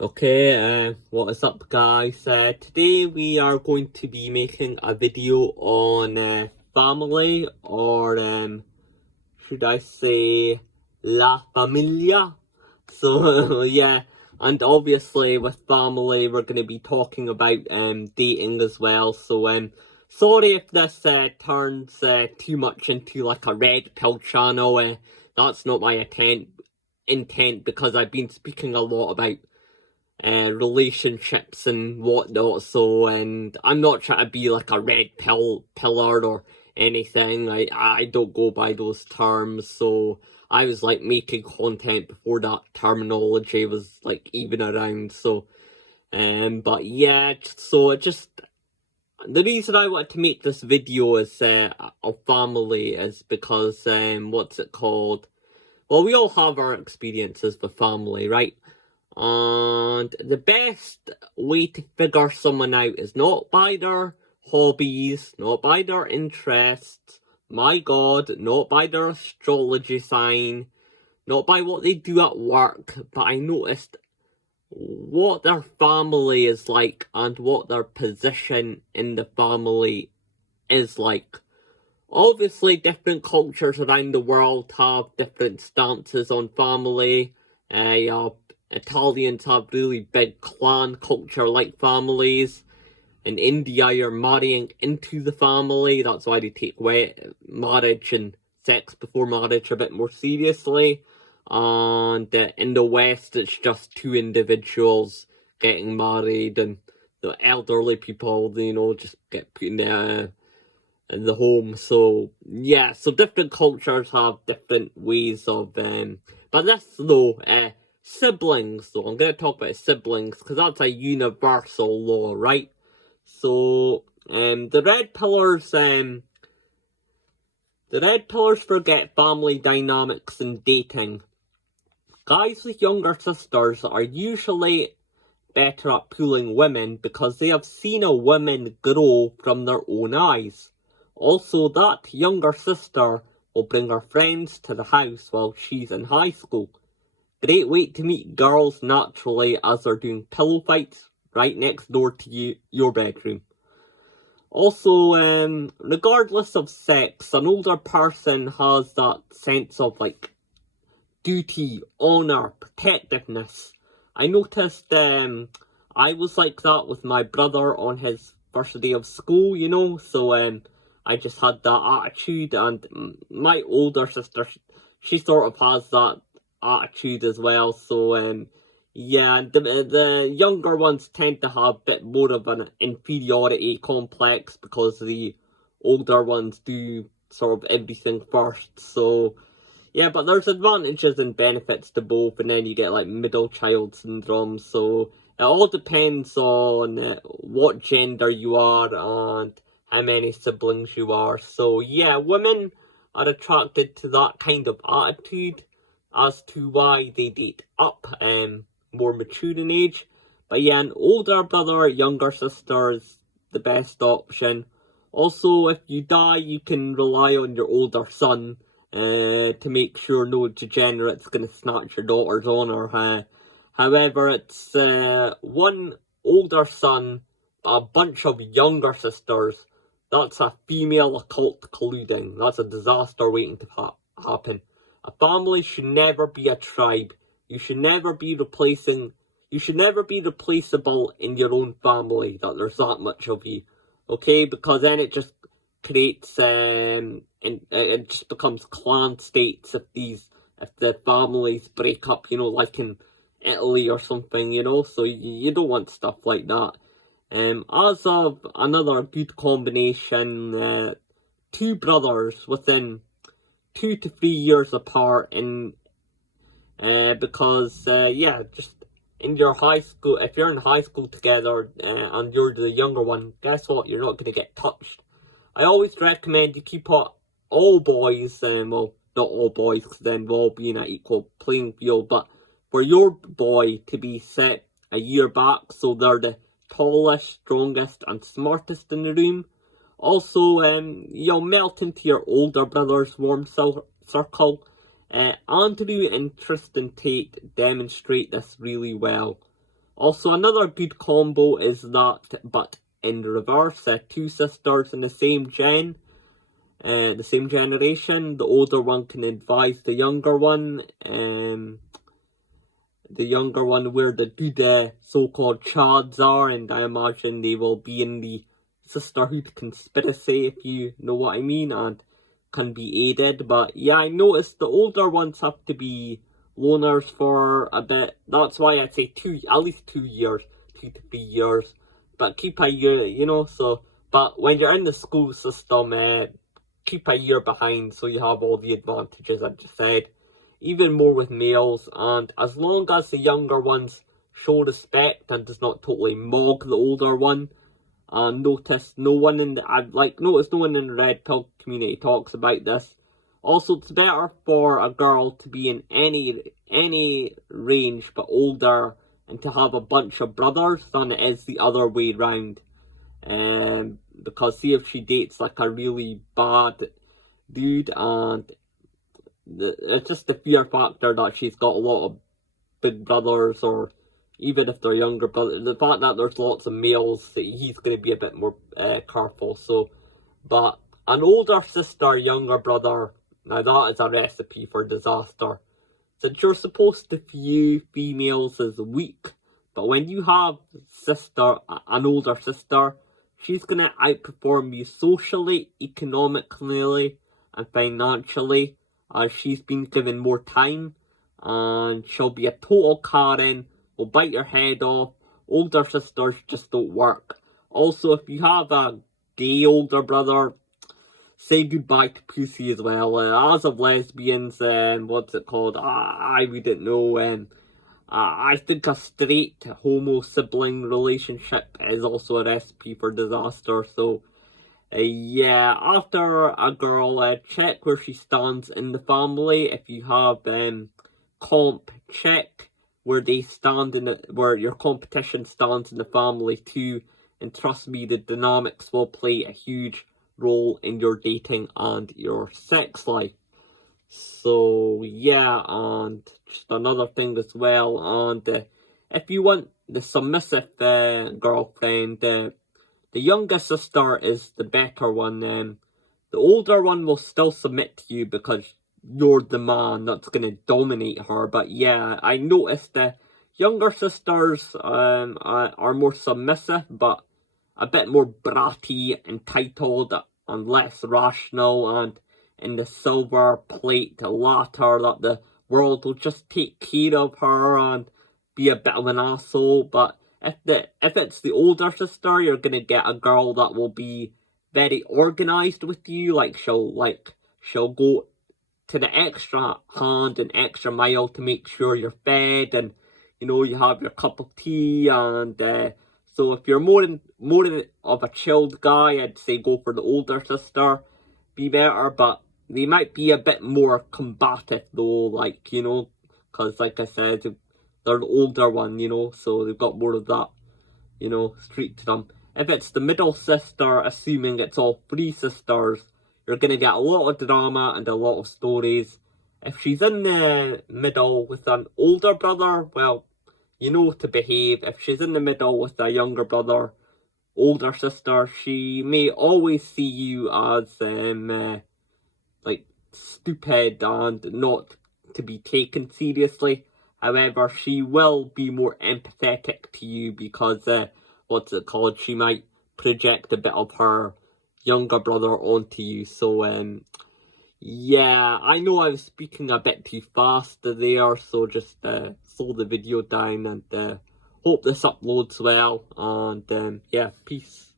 Okay, what is up guys? Today we are going to be making a video on family, or should I say La Familia? So yeah, and obviously with family we're going to be talking about dating as well. So sorry if this turns too much into like a red pill channel. That's not my intent, because I've been speaking a lot about relationships and whatnot. So, and I'm not trying to be like a red pillar or anything. I don't go by those terms. So I was like making content before that terminology was like even around. So but yeah, so it just, the reason I wanted to make this video is of family is because what's it called? Well, we all have our experiences with family, right? And the best way to figure someone out is not by their hobbies, not by their interests, my god, not by their astrology sign, not by what they do at work, but I noticed what their family is like and what their position in the family is like. Obviously, different cultures around the world have different stances on family. Italians have really big clan culture like families. In India, you're marrying into the family. That's why they take marriage and sex before marriage a bit more seriously. And in the West, it's just two individuals getting married, and the elderly people, just get put in the home. So yeah, so different cultures have different ways of but this though, siblings though, I'm going to talk about siblings because that's a universal law, right? So the red pillars forget family dynamics and dating. Guys with younger sisters are usually better at pulling women because they have seen a woman grow from their own eyes. Also, that younger sister will bring her friends to the house while she's in high school. Great way to meet girls naturally as they're doing pillow fights right next door to your bedroom. Also, regardless of sex, an older person has that sense of like duty, honour, protectiveness. I noticed I was like that with my brother on his first day of school, so I just had that attitude, and my older sister, she sort of has that attitude as well. So yeah, the younger ones tend to have a bit more of an inferiority complex because the older ones do sort of everything first. So yeah, but there's advantages and benefits to both, and then you get like middle child syndrome. So it all depends on what gender you are and how many siblings you are. So yeah, women are attracted to that kind of attitude as to why they date up more mature in age. But yeah, an older brother, younger sister is the best option. Also, if you die, you can rely on your older son to make sure no degenerate's going to snatch your daughter's honour. However, it's one older son, a bunch of younger sisters. That's a female occult colluding. That's a disaster waiting to happen. A family should never be a tribe. You should never be replaceable in your own family, that there's that much of you. Okay, because then it just creates and it just becomes clan states if the families break up, like in Italy or something, so you don't want stuff like that. As of another good combination, two brothers within 2 to 3 years apart, in because yeah, just in your high school, if you're in high school together and you're the younger one, guess what, you're not going to get touched. I always recommend you keep all boys, well, not all boys, because then we'll all be in an equal playing field, but for your boy to be set a year back so they're the tallest, strongest, and smartest in the room. Also, you'll melt into your older brother's warm circle. Andrew and Tristan Tate demonstrate this really well. Also, another good combo is that, but in reverse, two sisters in the same generation. The older one can advise the younger one, where the good so-called chads are, and I imagine they will be in the sisterhood conspiracy, if you know what I mean, and can be aided. But yeah, I noticed the older ones have to be loners for a bit. That's why I'd say at least 2 years, 2 to 3 years. But keep a year, so, but when you're in the school system, keep a year behind so you have all the advantages I just said. Even more with males, and as long as the younger ones show respect and does not totally mog the older one. And noticed no one in the red pill community talks about this. Also, it's better for a girl to be in any range but older and to have a bunch of brothers than it is the other way round. Because see if she dates like a really bad dude, and it's just the fear factor that she's got a lot of big brothers, or even if they're younger brothers, the fact that there's lots of males, he's going to be a bit more careful. So, but an older sister, younger brother, now that is a recipe for disaster. Since you're supposed to view females as weak, but when you have an older sister, she's going to outperform you socially, economically, and financially, as she's been given more time, and she'll be a total Karen, will bite your head off. Older sisters just don't work. Also, if you have a gay older brother, say goodbye to pussy as well. As of lesbians, what's it called? I wouldn't know. I think a straight homo sibling relationship is also a recipe for disaster. So, yeah, after a girl, check where she stands in the family. If you have comp, check where they stand where your competition stands in the family too. And trust me, the dynamics will play a huge role in your dating and your sex life. So yeah, and just another thing as well, and if you want the submissive girlfriend, the youngest sister is the better one. The older one will still submit to you because you're the man that's going to dominate her. But yeah, I noticed the younger sisters are more submissive, but a bit more bratty, entitled, and less rational, and in the silver plate ladder that the world will just take care of her and be a bit of an asshole. But if it's the older sister, you're gonna get a girl that will be very organized with you. She'll go to the extra hand and extra mile to make sure you're fed, and you have your cup of tea. And so if you're more of a chilled guy, I'd say go for the older sister, be better. But they might be a bit more combative though, because like I said, they're the older one, so they've got more of that, street to them. If it's the middle sister, assuming it's all three sisters, you're going to get a lot of drama and a lot of stories. If she's in the middle with an older brother, well, to behave. If she's in the middle with a younger brother, older sister, she may always see you as stupid and not to be taken seriously. However, she will be more empathetic to you because she might project a bit of her younger brother onto you. So yeah, I know I was speaking a bit too fast there, so just slow the video down, and hope this uploads well, and yeah, peace.